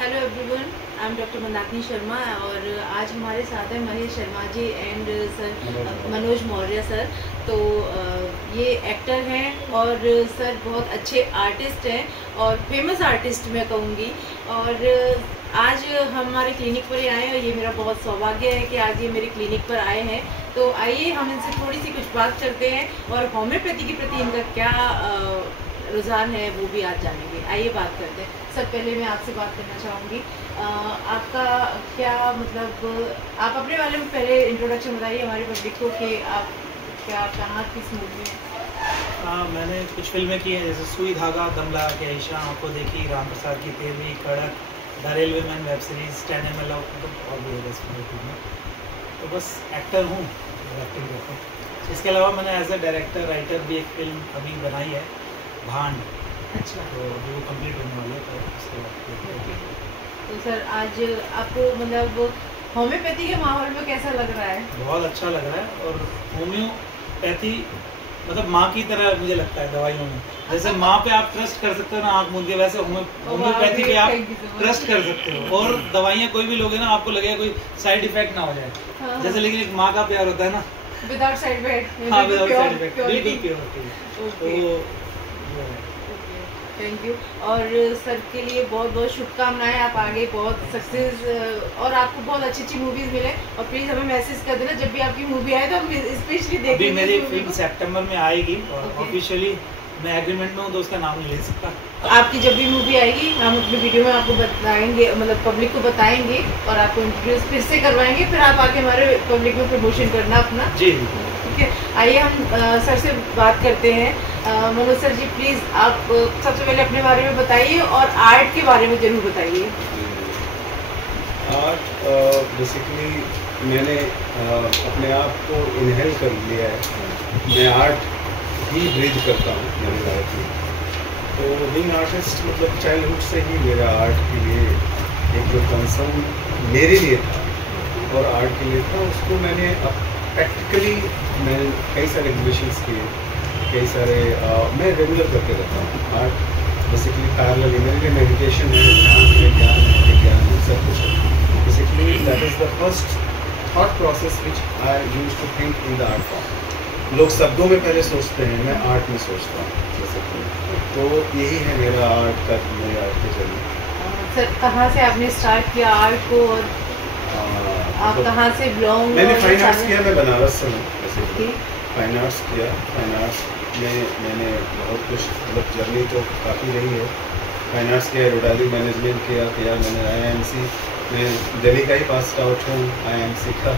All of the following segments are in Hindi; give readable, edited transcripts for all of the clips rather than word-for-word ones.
Hello everyone, I am doctor Mandakini Sharma और आज हमारे साथ है Mahesh Sharma ji and sir Manoj Maurya sir. तो ये एक्टर हैं और सर बहुत अच्छे आर्टिस्ट हैं और फेमस आर्टिस्ट मैं कहूँगी। और आज हम हमारे क्लिनिक पर ही आए हैं और ये मेरा बहुत सौभाग्य है कि आज ये मेरे क्लिनिक पर आए हैं। तो आइए हम इनसे थोड़ी सी कुछ बात करते हैं और होम्योपैथी के प्रति इनका क्या रुझान है वो भी आज जानेंगे। आइए बात करते हैं। सर पहले मैं आपसे बात करना चाहूँगी, आपका क्या मतलब, आप अपने बारे में पहले इंट्रोडक्शन बताइए हमारे पब्लिक को कि आप क्या कहाँ किस मूवी में। मैंने कुछ फिल्में की हैं जैसे सुई धागा, दम लगा के आयशा, आपको देखी, राम प्रसाद की तेरहवीं, कड़क, the railway man web series, 10 ML और भी है फिल्में। तो बस एक्टर हूँ, एक्टिंग करता हूँ। इसके अलावा मैंने एज ए डायरेक्टर राइटर भी एक फिल्म अभी बनाई है, भांड। अच्छा, तो अभी वो कंप्लीट होने वाली है। तो उसके बाद तो सर आज आपको मतलब होम्योपैथी के माहौल में कैसा लग रहा है? बहुत अच्छा लग रहा है। और होम्योपैथी मतलब माँ की तरह मुझे लगता है दवाइयों में। जैसे माँ पे आप ट्रस्ट कर सकते हो ना आँख मूंद के, वैसे होम्योपैथी पे आप ट्रस्ट कर सकते हो। और दवाइयाँ कोई भी लोगे ना, आपको लगेगा कोई साइड इफेक्ट ना हो जाए। हाँ, जैसे लेकिन एक माँ का प्यार होता है ना, विदाउट साइड इफेक्ट। हाँ विदाउट साइड इफेक्ट, बिल्कुल प्योर होती है। Thank you. और सर के लिए बहुत बहुत शुभकामनाएं, आप आगे बहुत सक्सेस और आपको बहुत अच्छी अच्छी मूवीज मिले। और प्लीज हमें मैसेज कर देना जब भी आपकी मूवी आए तो हम स्पेशली देखेंगे। अभी मेरी फिल्म सितंबर में आएगी और ऑफिशियली मैं एग्रीमेंट में हूँ तो उसका नाम नहीं ले सकता। आपकी जब भी मूवी आएगी हम अपने वीडियो में आपको बताएंगे, मतलब पब्लिक को बताएंगे और आपको इंट्रोड्यूस फिर से करवाएंगे। फिर आप आके हमारे पब्लिक में प्रमोशन करना अपना। जी ठीक है। आइए हम सर से बात करते हैं। मनोज सर जी प्लीज़ आप सबसे पहले अपने बारे में बताइए और आर्ट के बारे में ज़रूर बताइए। आर्ट बेसिकली मैंने अपने आप को इनहेल कर लिया है। मैं आर्ट ही ब्रीज करता हूँ मेरी लाइफ में। तो बीइंग आर्टिस्ट मतलब चाइल्डहुड से ही मेरा आर्ट के लिए एक जो कंसर्न मेरे लिए था और आर्ट के लिए था, उसको मैंने अब प्रैक्टिकली मैंने कई सारे एग्जिबिशंस किए, कई सारे मैं रेगुलर करते रहता हूँ। आर्ट बेसिकली पैरेलल मेरे लिए मेडिटेशन है, ध्यान है, ज्ञान है, विज्ञान है, सब कुछ है। Basically that is the first thought process which I use to think in the art form. लोग शब्दों में पहले सोचते हैं, मैं आर्ट में सोचता हूँ बेसिकली। तो यही है मेरा आर्ट का, मेरे आर्ट के जरिए। सर कहाँ से आपने स्टार्ट किया आर्ट को और आप तो कहाँ से बिलोंग? मैंने फाइन आर्ट्स किया, मैं बनारस से हूँ बेसिकली। फाइन आर्ट्स किया, फाइन आर्ट्स में मैंने बहुत कुछ मतलब जर्नी तो काफ़ी रही है। फाइन आर्ट्स किया, एडवर्टाइजिंग मैनेजमेंट किया मैंने IIMC में दिल्ली का ही पास आउट हूँ IIMC का,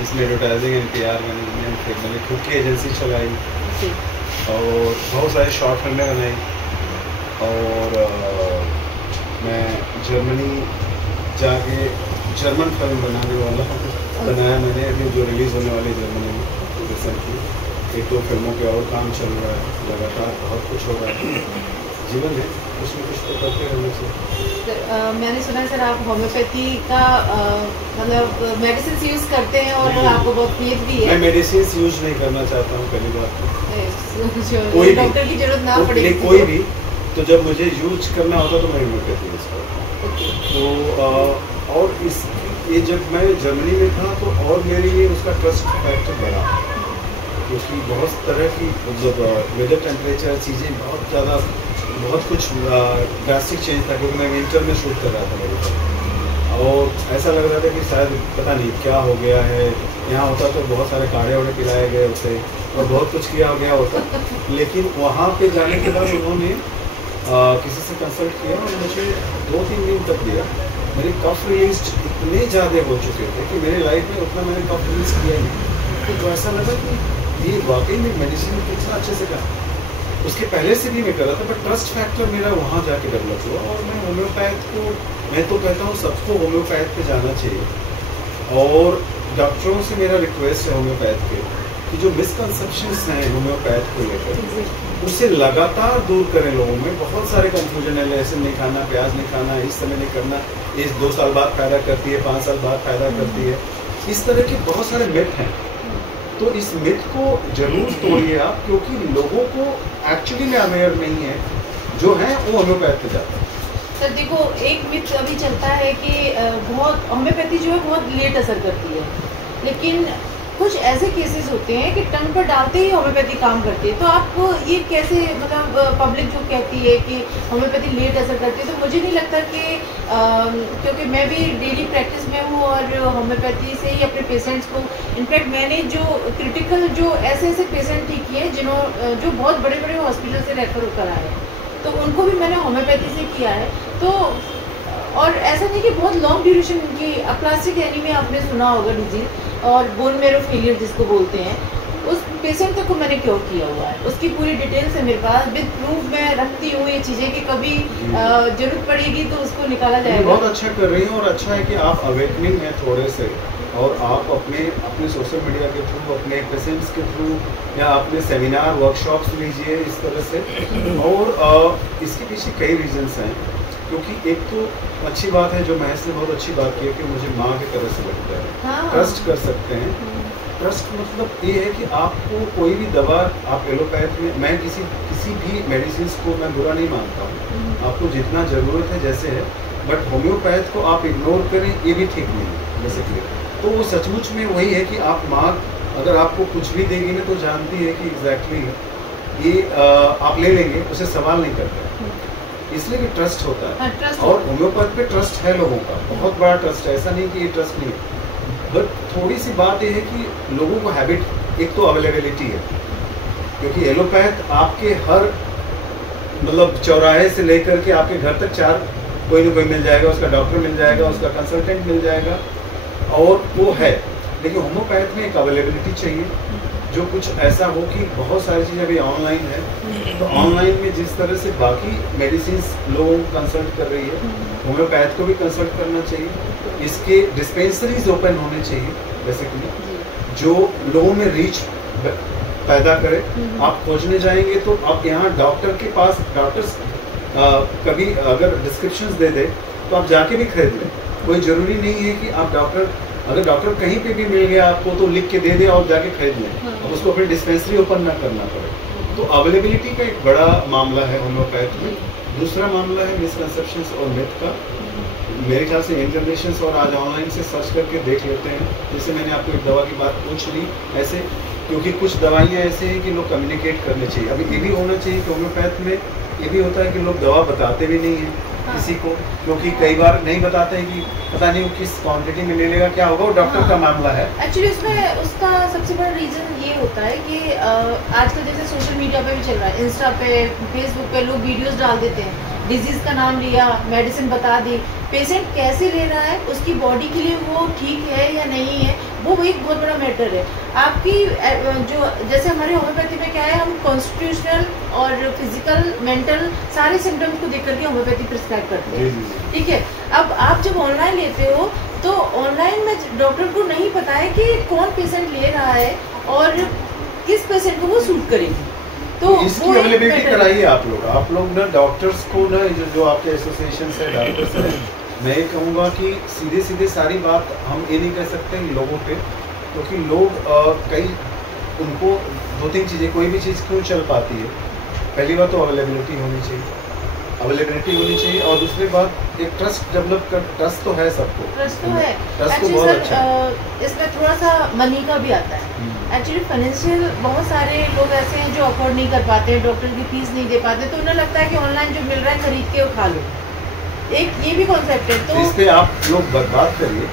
जिसमें एडवर्टाइजिंग एंड PR मैनेजमेंट। फिर मैंने खुद की एजेंसी चलाई और बहुत सारी शॉर्ट फिल्में बनाई। और मैं जर्मनी जाके जर्मन फिल्म बनाने वाला बनाया मैंने, अभी जो रिलीज़ होने वाली जर्मनी में रिसेंटली। 1-2 फिल्मों पे और काम चल रहा है, लगातार बहुत कुछ हो रहा है। जीवन है, कुछ न कुछ तो करते रहने से। मैंने सुना है सर आप होम्योपैथी का मतलब मेडिसिन यूज़ करते हैं और आपको बहुत पीएच भी है। मैं मेडिसिन यूज नहीं करना चाहता हूँ, पहली बात तो। कोई डॉक्टर की जरूरत ना पड़े, कोई भी। तो जब मुझे यूज करना होता तो मैं होम्योपैथी यूज करता हूँ। तो और ये जब मैं जर्मनी में था तो और मेरे लिए उसका ट्रस्ट फैक्टर बढ़ा, क्योंकि बहुत तरह की मतलब वेदर, टेम्परेचर, चीज़ें बहुत ज़्यादा, बहुत कुछ ड्रास्टिक चेंज था। क्योंकि मैं विंटर में शूट कर रहा था मेरे को और ऐसा लग रहा था कि शायद पता नहीं क्या हो गया है। यहाँ होता तो बहुत सारे काढ़े वाड़े पिलाए गए होते और बहुत कुछ किया गया होता, लेकिन वहाँ पे जाने के बाद उन्होंने किसी से कंसल्ट किया और मुझे 2-3 दिन तक दिया। मेरे कफ रिलीज इतने ज़्यादा हो चुके थे कि मेरी लाइफ में उतना मैंने कफ रिलीज किया ही नहीं। तो ऐसा लगा कि ये वाकई में मेडिसिन कितना अच्छे से कहा। उसके पहले से भी मैं कर रहा था, बट ट्रस्ट फैक्टर मेरा वहाँ जाके डेवलप हुआ। और मैं होम्योपैथ को, मैं तो कहता हूँ सबको होम्योपैथ पे जाना चाहिए। और डॉक्टरों से मेरा रिक्वेस्ट है होम्योपैथ के कि जो मिसकंसेप्शंस हैं होम्योपैथ को लेकर, उसे लगातार दूर करें। लोगों में बहुत सारे कंफ्यूजन है, लहसुन नहीं खाना, प्याज नहीं खाना, इस समय नहीं करना, इस 2 साल बाद फायदा करती है, 5 साल बाद फायदा करती है। इस तरह के बहुत सारे मिथ हैं। तो इस मिथ को जरूर तोड़िए आप, क्योंकि लोगों को एक्चुअली में अवेयर नहीं है। जो है वो होम्योपैथ पे जाता है। सर देखो, एक मिथ अभी चलता है कि बहुत होम्योपैथी जो है बहुत लेट असर करती है, लेकिन कुछ ऐसे केसेस होते हैं कि टंग पर डालते ही होम्योपैथी काम करती है। तो आपको ये कैसे, मतलब पब्लिक जो कहती है कि होम्योपैथी लेट असर करती है, तो मुझे नहीं लगता कि क्योंकि मैं भी डेली प्रैक्टिस में हूँ और होम्योपैथी से ही अपने पेशेंट्स को, इनफैक्ट मैंने जो क्रिटिकल जो ऐसे पेशेंट ठीक किए जो बहुत बड़े बड़े हॉस्पिटल से रेफर होकर आए हैं, तो उनको भी मैंने होम्योपैथी से किया है। तो और ऐसा नहीं कि बहुत लॉन्ग ड्यूरेशन की अप्लास्टिक एनीमिया आपने सुना होगा डिजीज, और बोन मेरो फेलियर जिसको बोलते हैं, उस पेशेंट तक को मैंने क्योर किया हुआ है। उसकी पूरी डिटेल्स है मेरे पास, विद प्रूफ मैं रखती हूँ ये चीज़ें कि कभी जरूरत पड़ेगी तो उसको निकाला जाएगा। बहुत अच्छा कर रही हैं, और अच्छा है कि आप अवेकनिंग है थोड़े से, और आप अपने सोशल मीडिया के थ्रू, अपने पेशेंट्स के थ्रू, या अपने सेमिनार वर्कशॉप्स लीजिए इस तरह से। और इसके पीछे कई रीजंस हैं, क्योंकि एक तो अच्छी बात है जो महेश ने बहुत अच्छी बात की है कि मुझे माँ की तरह से लगता है। हाँ। ट्रस्ट कर सकते हैं। ट्रस्ट मतलब ये है कि आपको कोई भी दवा, आप एलोपैथ में, मैं किसी भी मेडिसिन को मैं बुरा नहीं मानता हूँ, आपको जितना ज़रूरत है जैसे है, बट होम्योपैथ को आप इग्नोर करें ये भी ठीक नहीं है बेसिकली। तो वो सचमुच में वही है कि आप माँ अगर आपको कुछ भी देगी ना तो जानती है कि एग्जैक्टली ये आप ले लेंगे, उसे सवाल नहीं करते, इसलिए भी ट्रस्ट होता है। ट्रस्ट और होम्योपैथ पे ट्रस्ट है लोगों का, बहुत बड़ा ट्रस्ट है, ऐसा नहीं कि ये ट्रस्ट नहीं है। बट थोड़ी सी बात ये है कि लोगों को हैबिट, एक तो अवेलेबिलिटी है, क्योंकि एलोपैथ आपके हर मतलब चौराहे से लेकर के आपके घर तक कोई ना कोई मिल जाएगा, उसका डॉक्टर मिल जाएगा, उसका कंसल्टेंट मिल जाएगा, और वो है। लेकिन होम्योपैथ में एक अवेलेबिलिटी चाहिए, जो कुछ ऐसा हो कि बहुत सारी चीज़ें अभी ऑनलाइन है, तो ऑनलाइन में जिस तरह से बाकी मेडिसिन लोगों को कंसल्ट कर रही है, होम्योपैथ को भी कंसल्ट करना चाहिए। इसके डिस्पेंसरीज ओपन होने चाहिए बेसिकली, जो लोगों में रीच पैदा करे। आप खोजने जाएंगे तो आप यहाँ डॉक्टर के पास, डॉक्टर्स कभी अगर डिस्क्रिप्शंस दे दे तो आप जाके भी खरीद लें, कोई ज़रूरी नहीं है कि आप अगर डॉक्टर कहीं पे भी मिल गया आपको तो लिख के दे दे और जाके खरीद लें, अब उसको अपनी डिस्पेंसरी ओपन ना करना पड़े। तो अवेलेबिलिटी का एक बड़ा मामला है होम्योपैथ में। दूसरा मामला है मिसकंसेप्शंस और मिथ का। मेरे ख्याल से यंग जनरेशन और आज ऑनलाइन से सर्च करके देख लेते हैं, जैसे मैंने आपको एक दवा की बात पूछ ली ऐसे, क्योंकि कुछ दवाइयाँ ऐसे हैं कि लोग कम्युनिकेट करने चाहिए। अभी ये भी होना चाहिए कि होम्योपैथ में ये भी होता है कि लोग दवा बताते भी नहीं हैं किसी को, क्योंकि कई बार नहीं बताते हैं कि पता नहीं वो किस क्वांटिटी में ले लेगा, क्या होगा, वो डॉक्टर का मामला है। एक्चुअली उसमें उसका सबसे बड़ा रीज़न ये होता है कि आजकल जैसे सोशल मीडिया पे भी चल रहा है, इंस्टा पे, फेसबुक पे लोग वीडियोस डाल देते हैं, डिजीज़ का नाम लिया, मेडिसिन बता दी, पेशेंट कैसे ले रहा है, उसकी बॉडी के लिए वो ठीक है या नहीं है, वो एक बहुत बड़ा मैटर है। आपकी जो जैसे हमारे होम्योपैथी में क्या है, हम कॉन्स्टिट्यूशनल और फिजिकल, मेंटल सारे सिम्टम्स को देख करके होम्योपैथी प्रिस्क्राइब करते हैं, ठीक है। अब आप जब ऑनलाइन लेते हो तो ऑनलाइन में डॉक्टर को नहीं पता है कि कौन पेशेंट ले रहा है और किस पेशेंट को वो सूट करेगी। तो इसकी अवेलेबिलिटी कराइए आप लोग ना डॉक्टर्स को ना, जो आपके एसोसिएशन है डॉक्टर्स हैं, मैं ये कहूँगा कि सीधे सारी बात हम ये नहीं कह सकते लोगों पे, क्योंकि लोग कई उनको 2-3 चीज़ें, कोई भी चीज़ क्यों चल पाती है। पहली बात तो अवेलेबिलिटी होनी चाहिए, और दूसरी बात एक ट्रस्ट डेवलप कर, ट्रस्ट तो है सबको, ट्रस्ट तो है। ट्रस्ट तो बहुत अच्छा है। इसमें थोड़ा सा मनी का भी आता है। एक्चुअली फाइनेंशियल बहुत सारे लोग ऐसे हैं जो अफोर्ड नहीं कर पाते हैं, डॉक्टर की फीस नहीं दे पाते, तो उन्हें लगता है कि ऑनलाइन जो मिल रहा है खरीद के खा लो, एक ये भी कॉन्सेप्ट है। तो इस पे आप लोग बात करिए,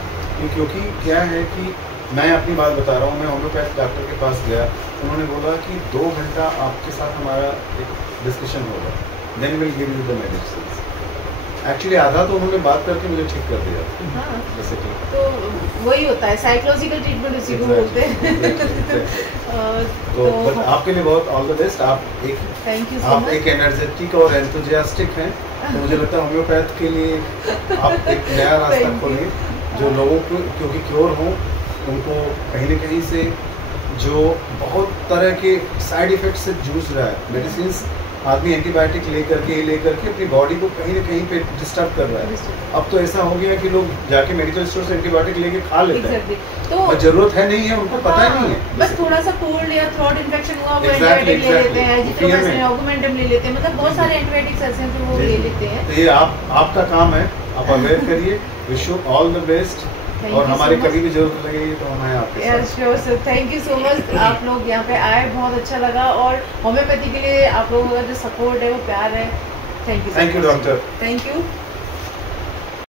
क्योंकि क्या है कि मैं अपनी बात बता रहा हूँ, मैं होम्योपैथ डॉक्टर के पास गया, उन्होंने बोला कि 2 घंटा आपके साथ हमारा एक डिस्कशन होगा, then will give you the medicine. Actually आधा तो उन्होंने बात करके मुझे ठीक कर दिया। हाँ, जैसे कि तो वही होता है, साइकोलॉजिकल ट्रीटमेंट उसी को बोलते हैं। तो बट आपके लिए बहुत ऑल द बेस्ट। आप एक एनर्जेटिक और एंथुजियास्टिक हैं, तो मुझे लगता है होम्योपैथ के लिए आप एक नया रास्ता खोलें, जो लोगों को क्योंकि क्योर हो, उनको कहीं न कहीं से जो बहुत तरह के साइड इफ़ेक्ट से जूझ रहा है, मेडिसिन आदमी एंटीबायोटिक लेकर के अपनी बॉडी को कहीं न कहीं पे डिस्टर्ब कर रहा है। अब तो ऐसा हो गया कि लोग जाके मेडिकल स्टोर से एंटीबायोटिक लेके खा लेते हैं, तो जरूरत है नहीं है, उनको पता ही नहीं है। बस थोड़ा सा कोल्ड या थ्रोट इन्फेक्शन हुआ वो Exactly, एंटीबायोटिक ले लेते हैं, exactly. एजिथ्रोमाइसिन ऑगमेंटम ले लेते हैं, मतलब बहुत सारे एंटीबायोटिक्स ऐसे हैं जो वो ले लेते हैं। तो ये आपका काम है, आप अवेयर करिए। Wish you all the best, और हमारी कभी भी जरूरत लगेगी तो हम आए आपके साथ। Sure sir, thank you so much. आप लोग यहाँ पे आए, बहुत अच्छा लगा, और होम्योपैथी के लिए आप लोगों का जो सपोर्ट है वो प्यार है, thank you doctor. Thank you.